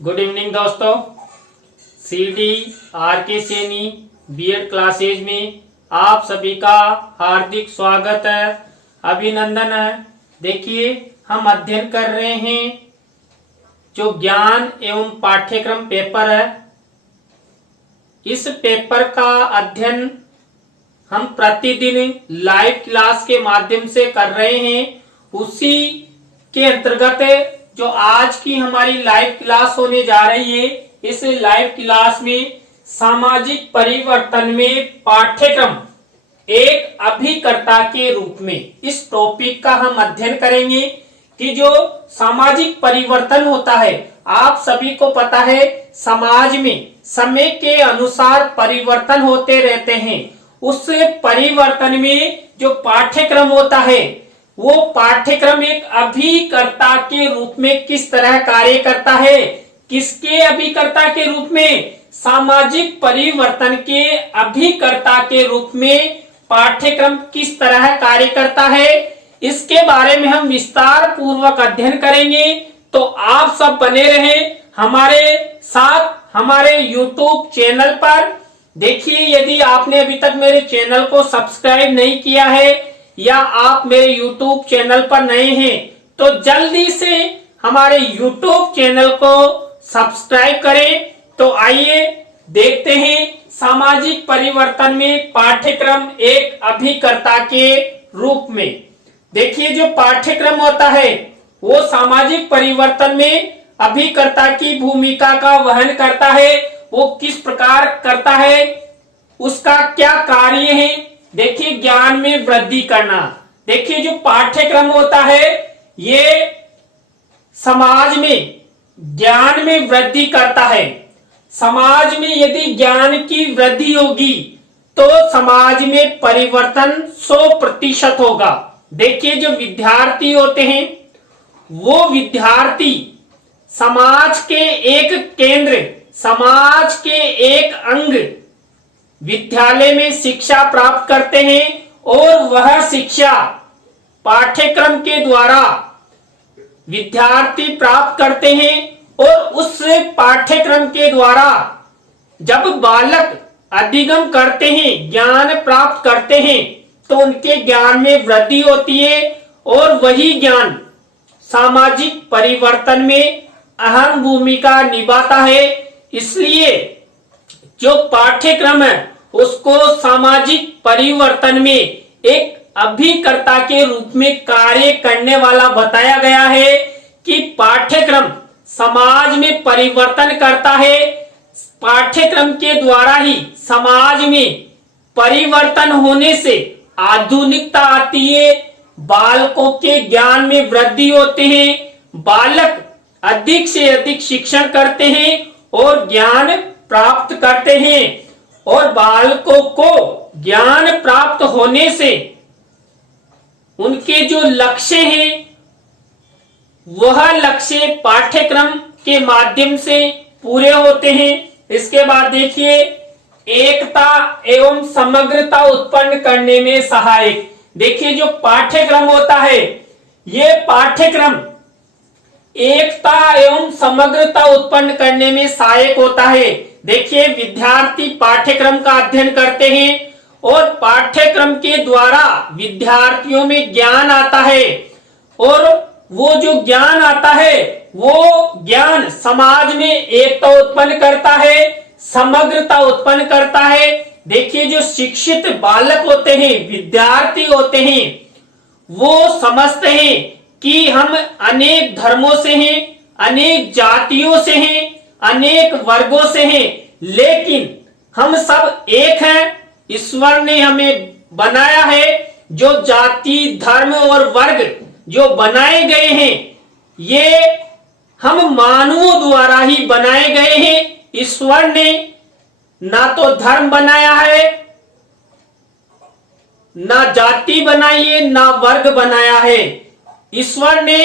Good evening दोस्तों। CD RK Saini BEd classes में आप सभी का हार्दिक स्वागत है, अभिनंदन है। देखिए, हम अध्ययन कर रहे हैं जो ज्ञान एवं पाठ्यक्रम पेपर है। इस पेपर का अध्ययन हम प्रतिदिन लाइव क्लास के माध्यम से कर रहे हैं। उसी के अंतर्गत जो आज की हमारी लाइव क्लास होने जा रही है, इस लाइव क्लास में सामाजिक परिवर्तन में पाठ्यक्रम एक अभिकर्ता के रूप में इस टॉपिक का हम अध्ययन करेंगे कि जो सामाजिक परिवर्तन होता है, आप सभी को पता है समाज में समय के अनुसार परिवर्तन होते रहते हैं। उस परिवर्तन में जो पाठ्यक्रम होता है, वो पाठ्यक्रम एक अभिकर्ता के रूप में किस तरह कार्य करता है। किसके अभिकर्ता के रूप में? सामाजिक परिवर्तन के अभिकर्ता के रूप में पाठ्यक्रम किस तरह कार्य करता है, इसके बारे में हम विस्तार पूर्वक अध्ययन करेंगे। तो आप सब बने रहें हमारे साथ हमारे YouTube चैनल पर। देखिए, यदि आपने अभी तक मेरे चैनल को सब्सक्राइब नहीं किया है या आप मेरे YouTube चैनल पर नए हैं, तो जल्दी से हमारे YouTube चैनल को सब्सक्राइब करें। तो आइए देखते हैं सामाजिक परिवर्तन में पाठ्यक्रम एक अभिकर्ता के रूप में। देखिए, जो पाठ्यक्रम होता है वो सामाजिक परिवर्तन में अभिकर्ता की भूमिका का वहन करता है। वो किस प्रकार करता है, उसका क्या कार्य है। देखिए, ज्ञान में वृद्धि करना। देखिए, जो पाठ्यक्रम होता है ये समाज में ज्ञान में वृद्धि करता है। समाज में यदि ज्ञान की वृद्धि होगी तो समाज में परिवर्तन 100% होगा। देखिए, जो विद्यार्थी होते हैं वो विद्यार्थी समाज के एक केंद्र, समाज के एक अंग विद्यालय में शिक्षा प्राप्त करते हैं और वह शिक्षा पाठ्यक्रम के द्वारा विद्यार्थी प्राप्त करते हैं। और उस पाठ्यक्रम के द्वारा जब बालक अधिगम करते हैं, ज्ञान प्राप्त करते हैं, तो उनके ज्ञान में वृद्धि होती है और वही ज्ञान सामाजिक परिवर्तन में अहम भूमिका निभाता है। इसलिए जो पाठ्यक्रम है उसको सामाजिक परिवर्तन में एक अभिकर्ता के रूप में कार्य करने वाला बताया गया है कि पाठ्यक्रम समाज में परिवर्तन करता है। पाठ्यक्रम के द्वारा ही समाज में परिवर्तन होने से आधुनिकता आती है, बालकों के ज्ञान में वृद्धि होते हैं, बालक अधिक से अधिक शिक्षण करते हैं और ज्ञान प्राप्त करते हैं। और बालकों को ज्ञान प्राप्त होने से उनके जो लक्ष्य हैं वह लक्ष्य पाठ्यक्रम के माध्यम से पूरे होते हैं। इसके बाद देखिए, एकता एवं समग्रता उत्पन्न करने में सहायक। देखिए, जो पाठ्यक्रम होता है ये पाठ्यक्रम एकता एवं समग्रता उत्पन्न करने में सहायक होता है। देखिए, विद्यार्थी पाठ्यक्रम का अध्ययन करते हैं और पाठ्यक्रम के द्वारा विद्यार्थियों में ज्ञान आता है और वो जो ज्ञान आता है वो ज्ञान समाज में एकता उत्पन्न करता है, समग्रता उत्पन्न करता है। देखिए, जो शिक्षित बालक होते हैं, विद्यार्थी होते हैं, वो समझते हैं कि हम अनेक धर्मों से हैं, अनेक जातियों से हैं, अनेक वर्गों से हैं, लेकिन हम सब एक हैं। ईश्वर ने हमें बनाया है। जो जाति, धर्म और वर्ग जो बनाए गए हैं ये हम मानवों द्वारा ही बनाए गए हैं। ईश्वर ने ना तो धर्म बनाया है, ना जाति बनाई है, ना वर्ग बनाया है। ईश्वर ने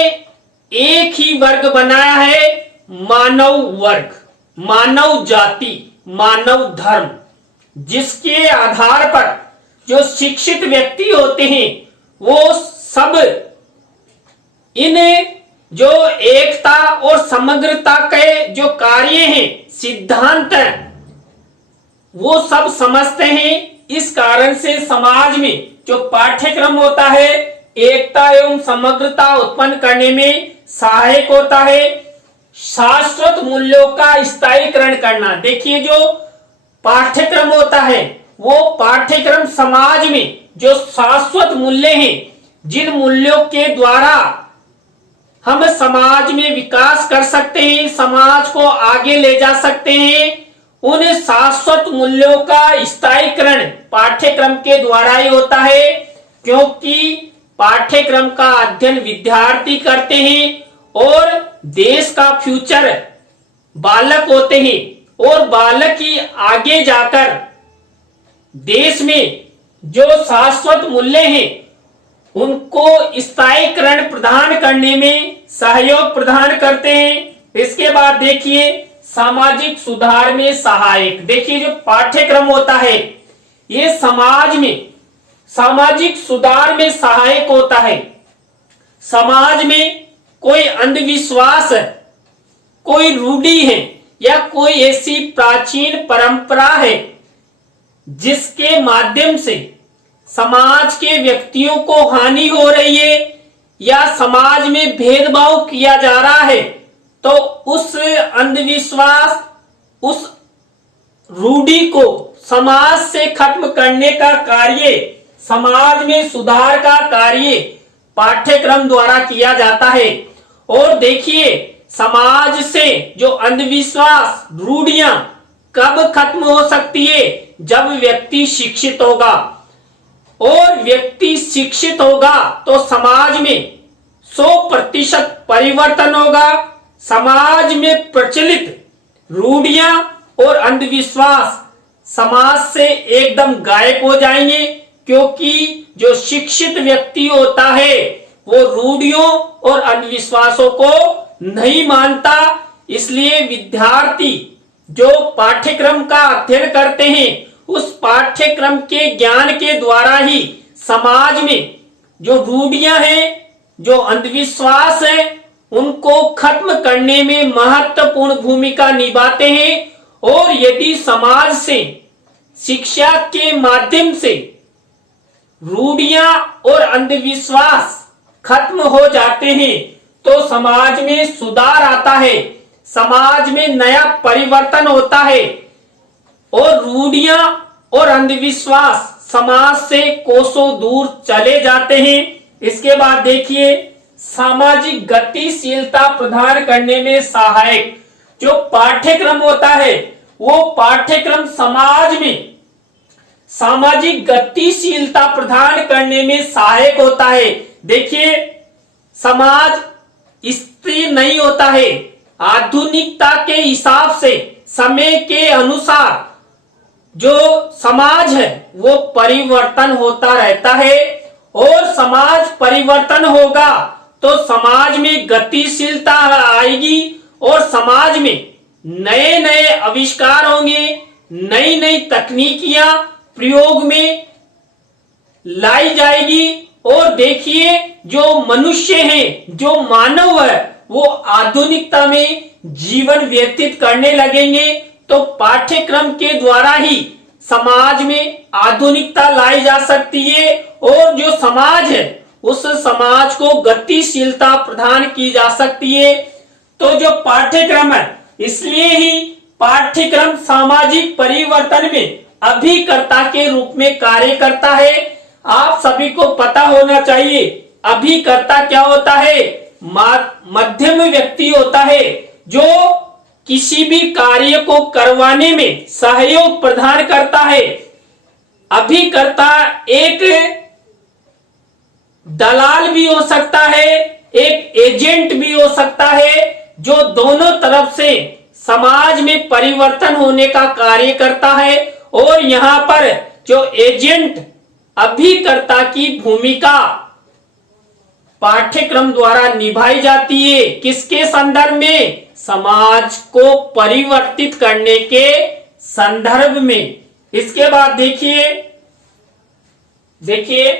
एक ही वर्ग बनाया है, मानव वर्ग, मानव जाति, मानव धर्म, जिसके आधार पर जो शिक्षित व्यक्ति होते हैं वो सब इन जो एकता और समग्रता के जो कार्य हैं, सिद्धांत हैं, वो सब समझते हैं। इस कारण से समाज में जो पाठ्यक्रम होता है एकता एवं समग्रता उत्पन्न करने में सहायक होता है। शाश्वत मूल्यों का स्थायीकरण करना, देखिए जो पाठ्यक्रम होता है वो पाठ्यक्रम समाज में जो शाश्वत मूल्य हैं, जिन मूल्यों के द्वारा हम समाज में विकास कर सकते हैं, समाज को आगे ले जा सकते हैं, उन शाश्वत मूल्यों का स्थायीकरण पाठ्यक्रम के द्वारा ही होता है। क्योंकि पाठ्यक्रम का अध्ययन विद्यार्थी करते हैं और देश का फ्यूचर बालक होते हैं, और बालक ही आगे जाकर देश में जो शाश्वत मूल्य हैं उनको स्थायीकरण प्रदान करने में सहयोग प्रदान करते हैं। इसके बाद देखिए सामाजिक सुधार में सहायक, देखिए जो पाठ्यक्रम होता है ये समाज में सामाजिक सुधार में सहायक होता है। समाज में कोई अंधविश्वास है, कोई रूढ़ी है या कोई ऐसी प्राचीन परंपरा है जिसके माध्यम से समाज के व्यक्तियों को हानि हो रही है या समाज में भेदभाव किया जा रहा है, तो उस अंधविश्वास, उस रूढ़ी को समाज से खत्म करने का कार्य, समाज में सुधार का कार्य पाठ्यक्रम द्वारा किया जाता है। और देखिए समाज से जो अंधविश्वास, रूढ़ियां कब खत्म हो सकती है? जब व्यक्ति शिक्षित होगा, और व्यक्ति शिक्षित होगा तो समाज में 100% परिवर्तन होगा। समाज में प्रचलित रूढ़ियां और अंधविश्वास समाज से एकदम गायब हो जाएंगे, क्योंकि जो शिक्षित व्यक्ति होता है वो रूढ़ियों और अंधविश्वासों को नहीं मानता। इसलिए विद्यार्थी जो पाठ्यक्रम का अध्ययन करते हैं उस पाठ्यक्रम के ज्ञान के द्वारा ही समाज में जो रूढ़ियां हैं, जो अंधविश्वास है, उनको खत्म करने में महत्वपूर्ण भूमिका निभाते हैं। और यदि समाज से शिक्षा के माध्यम से रूढ़ियां और अंधविश्वास खत्म हो जाते हैं तो समाज में सुधार आता है, समाज में नया परिवर्तन होता है और रूढ़ियां और अंधविश्वास समाज से कोसों दूर चले जाते हैं। इसके बाद देखिए सामाजिक गतिशीलता प्रदान करने में सहायक, जो पाठ्यक्रम होता है वो पाठ्यक्रम समाज में सामाजिक गतिशीलता प्रदान करने में सहायक होता है। देखिए समाज स्थिर नहीं होता है, आधुनिकता के हिसाब से समय के अनुसार जो समाज है वो परिवर्तन होता रहता है, और समाज परिवर्तन होगा तो समाज में गतिशीलता आएगी और समाज में नए नए आविष्कार होंगे, नई नई तकनीकियां प्रयोग में लाई जाएगी। और देखिए जो मनुष्य है, जो मानव है, वो आधुनिकता में जीवन व्यतीत करने लगेंगे। तो पाठ्यक्रम के द्वारा ही समाज में आधुनिकता लाई जा सकती है और जो समाज है उस समाज को गतिशीलता प्रदान की जा सकती है। तो जो पाठ्यक्रम है, इसलिए ही पाठ्यक्रम सामाजिक परिवर्तन में अभिकर्ता के रूप में कार्य करता है। आप सभी को पता होना चाहिए अभिकर्ता क्या होता है। मध्यम व्यक्ति होता है जो किसी भी कार्य को करवाने में सहयोग प्रदान करता है। अभिकर्ता एक दलाल भी हो सकता है, एक एजेंट भी हो सकता है, जो दोनों तरफ से समाज में परिवर्तन होने का कार्य करता है। और यहाँ पर जो एजेंट अभिकर्ता की भूमिका पाठ्यक्रम द्वारा निभाई जाती है, किसके संदर्भ में? समाज को परिवर्तित करने के संदर्भ में। इसके बाद देखिए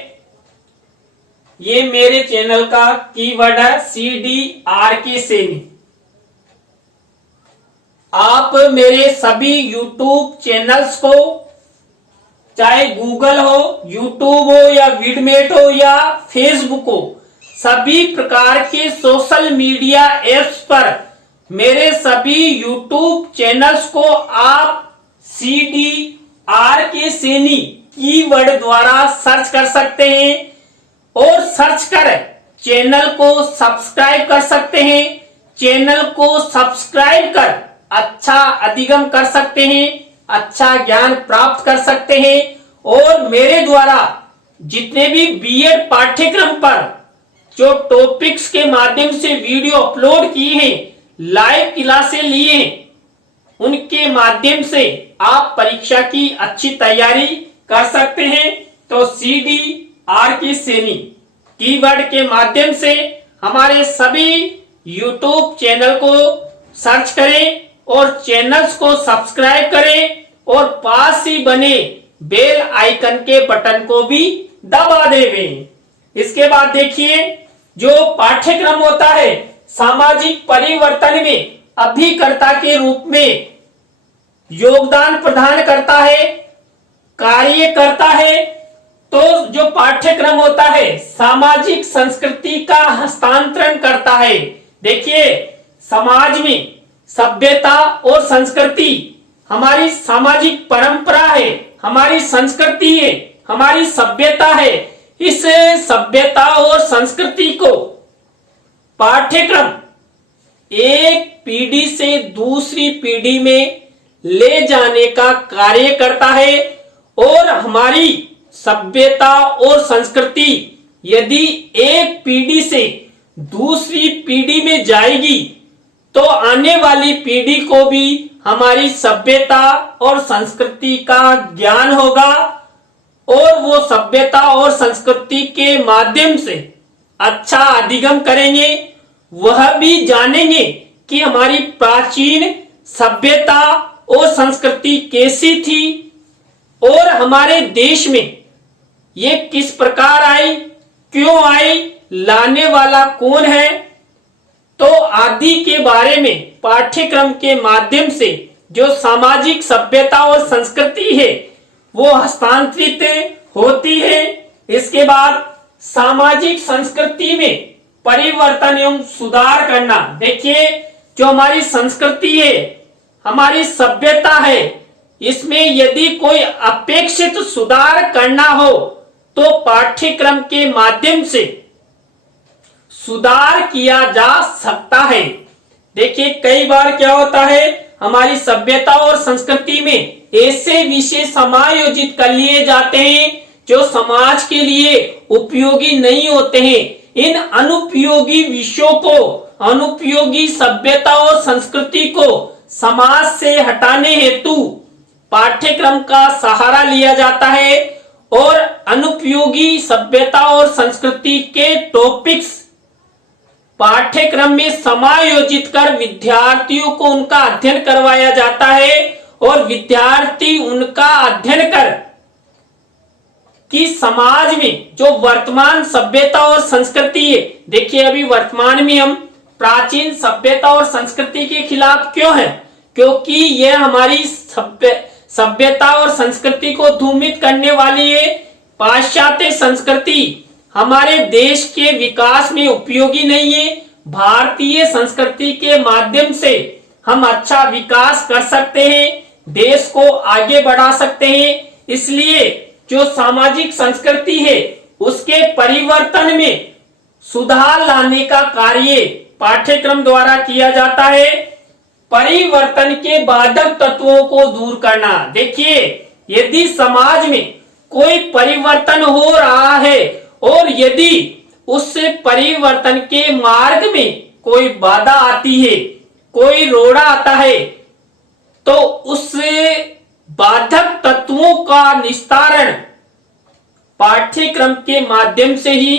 ये मेरे चैनल का कीवर्ड है CDRK सैनी। आप मेरे सभी YouTube चैनल्स को, चाहे गूगल हो, यूट्यूब हो या विडमेट हो या फेसबुक हो, सभी प्रकार के सोशल मीडिया एप्स पर मेरे सभी यूट्यूब चैनल्स को आप CDRK सैनी कीवर्ड द्वारा सर्च कर सकते हैं और सर्च कर चैनल को सब्सक्राइब कर सकते हैं। चैनल को सब्सक्राइब कर अच्छा अधिगम कर सकते हैं, अच्छा ज्ञान प्राप्त कर सकते हैं और मेरे द्वारा जितने भी बीएड पाठ्यक्रम पर जो टॉपिक्स के माध्यम से वीडियो अपलोड किए हैं, लाइव क्लासें लिए हैं, उनके माध्यम से आप परीक्षा की अच्छी तैयारी कर सकते हैं। तो CDRK सैनी कीवर्ड के माध्यम से हमारे सभी YouTube चैनल को सर्च करें और चैनल्स को सब्सक्राइब करें और पास ही बने बेल आइकन के बटन को भी दबा देवें। इसके बाद देखिए, जो पाठ्यक्रम होता है सामाजिक परिवर्तन में अभिकर्ता के रूप में योगदान प्रदान करता है, कार्य करता है, तो जो पाठ्यक्रम होता है सामाजिक संस्कृति का हस्तांतरण करता है। देखिए, समाज में सभ्यता और संस्कृति हमारी सामाजिक परंपरा है, हमारी संस्कृति है, हमारी सभ्यता है। इस सभ्यता और संस्कृति को पाठ्यक्रम एक पीढ़ी से दूसरी पीढ़ी में ले जाने का कार्य करता है और हमारी सभ्यता और संस्कृति यदि एक पीढ़ी से दूसरी पीढ़ी में जाएगी तो आने वाली पीढ़ी को भी हमारी सभ्यता और संस्कृति का ज्ञान होगा और वो सभ्यता और संस्कृति के माध्यम से अच्छा अधिगम करेंगे। वह भी जानेंगे कि हमारी प्राचीन सभ्यता और संस्कृति कैसी थी और हमारे देश में ये किस प्रकार आई, क्यों आई, लाने वाला कौन है, तो आदि के बारे में पाठ्यक्रम के माध्यम से जो सामाजिक सभ्यता और संस्कृति है वो हस्तांतरित होती है। इसके बाद सामाजिक संस्कृति में परिवर्तन एवं सुधार करना। देखिए, जो हमारी संस्कृति है, हमारी सभ्यता है, इसमें यदि कोई अपेक्षित सुधार करना हो तो पाठ्यक्रम के माध्यम से सुधार किया जा सकता है। देखिए, कई बार क्या होता है, हमारी सभ्यता और संस्कृति में ऐसे विषय समायोजित कर लिए जाते हैं जो समाज के लिए उपयोगी नहीं होते हैं। इन अनुपयोगी विषयों को, अनुपयोगी सभ्यता और संस्कृति को समाज से हटाने हेतु पाठ्यक्रम का सहारा लिया जाता है और अनुपयोगी सभ्यता और संस्कृति के टॉपिक्स पाठ्यक्रम में समायोजित कर विद्यार्थियों को उनका अध्ययन करवाया जाता है और विद्यार्थी उनका अध्ययन कर कि समाज में जो वर्तमान सभ्यता और संस्कृति है। देखिए, अभी वर्तमान में हम प्राचीन सभ्यता और संस्कृति के खिलाफ क्यों है? क्योंकि यह हमारी सभ्यता और संस्कृति को धूमित करने वाली है। पाश्चात्य संस्कृति हमारे देश के विकास में उपयोगी नहीं है। भारतीय संस्कृति के माध्यम से हम अच्छा विकास कर सकते हैं, देश को आगे बढ़ा सकते हैं। इसलिए जो सामाजिक संस्कृति है उसके परिवर्तन में सुधार लाने का कार्य पाठ्यक्रम द्वारा किया जाता है। परिवर्तन के बाधक तत्वों को दूर करना। देखिए, यदि समाज में कोई परिवर्तन हो रहा है और यदि उससे परिवर्तन के मार्ग में कोई बाधा आती है, कोई रोड़ा आता है, तो उससे बाधक तत्वों का निस्तारण पाठ्यक्रम के माध्यम से ही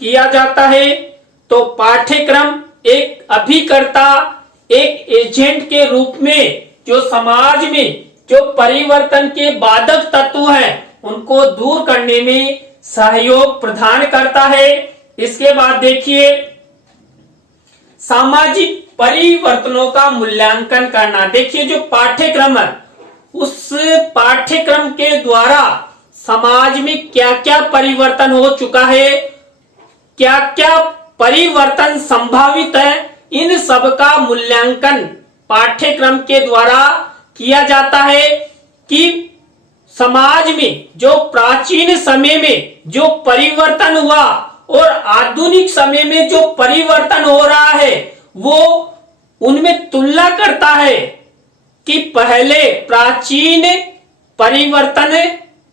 किया जाता है। तो पाठ्यक्रम एक अभिकर्ता, एक एजेंट के रूप में जो समाज में जो परिवर्तन के बाधक तत्व हैं उनको दूर करने में सहयोग प्रदान करता है। इसके बाद देखिए सामाजिक परिवर्तनों का मूल्यांकन करना। देखिए जो पाठ्यक्रम है उस पाठ्यक्रम के द्वारा समाज में क्या क्या परिवर्तन हो चुका है, क्या क्या परिवर्तन संभावित है, इन सब का मूल्यांकन पाठ्यक्रम के द्वारा किया जाता है कि समाज में जो प्राचीन समय में जो परिवर्तन हुआ और आधुनिक समय में जो परिवर्तन हो रहा है वो उनमें तुलना करता है कि पहले प्राचीन परिवर्तन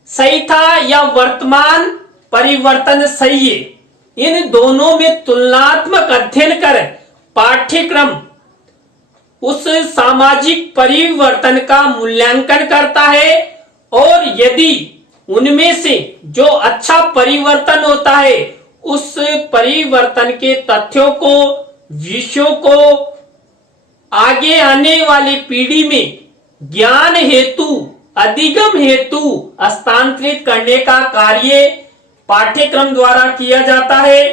सही था या वर्तमान परिवर्तन सही है। इन दोनों में तुलनात्मक अध्ययन कर पाठ्यक्रम उस सामाजिक परिवर्तन का मूल्यांकन करता है और यदि उनमें से जो अच्छा परिवर्तन होता है उस परिवर्तन के तथ्यों को, विषयों को आगे आने वाली पीढ़ी में ज्ञान हेतु, अधिगम हेतु हस्तांतरित करने का कार्य पाठ्यक्रम द्वारा किया जाता है।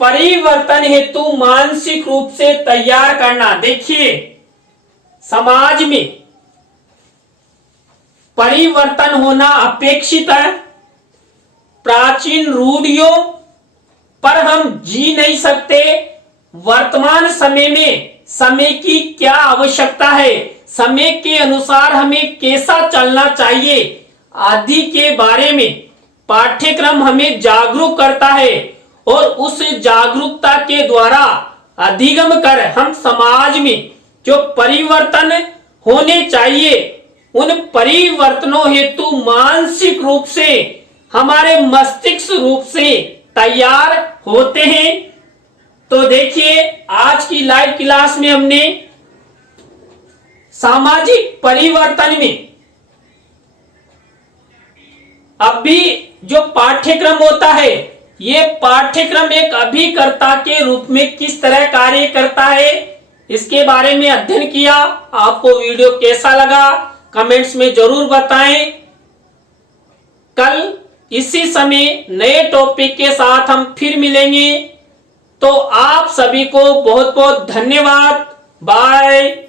परिवर्तन हेतु मानसिक रूप से तैयार करना। देखिए समाज में परिवर्तन होना अपेक्षित है। प्राचीन रूढ़ियों पर हम जी नहीं सकते। वर्तमान समय में समय की क्या आवश्यकता है, समय के अनुसार हमें कैसा चलना चाहिए आदि के बारे में पाठ्यक्रम हमें जागरूक करता है और उस जागरूकता के द्वारा अधिगम कर हम समाज में जो परिवर्तन होने चाहिए उन परिवर्तनों हेतु मानसिक रूप से, हमारे मस्तिष्क रूप से तैयार होते हैं। तो देखिए आज की लाइव क्लास में हमने सामाजिक परिवर्तन में अभी जो पाठ्यक्रम होता है ये पाठ्यक्रम एक अभिकर्ता के रूप में किस तरह कार्य करता है इसके बारे में अध्ययन किया। आपको वीडियो कैसा लगा कमेंट्स में जरूर बताएं। कल इसी समय नए टॉपिक के साथ हम फिर मिलेंगे। तो आप सभी को बहुत बहुत धन्यवाद। बाय।